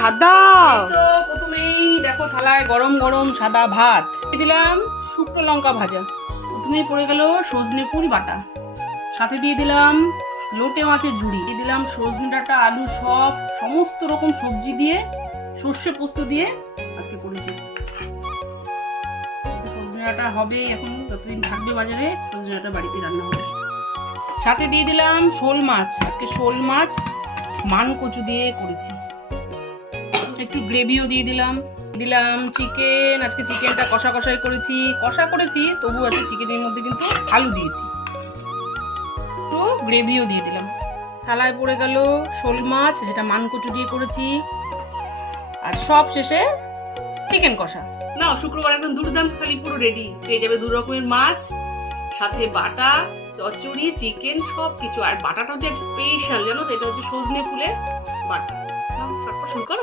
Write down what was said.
ভাত দাও। তো প্রথমেই দেখো থালায় গরম গরম সাদা ভাত দিলাম, শুকনো লঙ্কা ভাজা, প্রথমেই পড়ে গেল সজনে ফুল বাটা, সাথে দিয়ে দিলাম লোটে মাছের ঝুড়ি, দিয়ে দিলাম সজনে ডাঁটা, আলু, সমস্ত রকম সবজি দিয়ে সর্ষে পোস্ত দিয়ে আজকে করেছি। সজনে ডাঁটা হবে এখন, যতদিন থাকবে বাজারে সজনে ডাঁটা বাড়িতে রান্না হবে। সাথে দিয়ে দিলাম শোল মাছ, আজকে শোল মাছ মান কচু দিয়ে করেছি, একটু গ্রেভিও দিয়ে দিলাম। দিলাম চিকেন, আজকে চিকেনটা কষাই করেছি, তবু আছে চিকেনের মধ্যে কিন্তু আলু দিয়েছি, তো গ্রেভিও দিয়ে দিলাম। থালায় পড়ে গেল শোল মাছ, যেটা মান কচু দিয়ে করেছি, আর সব শেষে চিকেন কষা। না, শুক্রবার একদম দুর্দান্ত থালি পুরো রেডি, পেয়ে যাবে 2 রকমের মাছ, সাথে বাটা, চচ্চড়ি, চিকেন, সব কিছু। আর বাটাটাও যে স্পেশাল জানো তো, এটা হচ্ছে সজনে ফুলের বাটা। চটপট শুরু কর।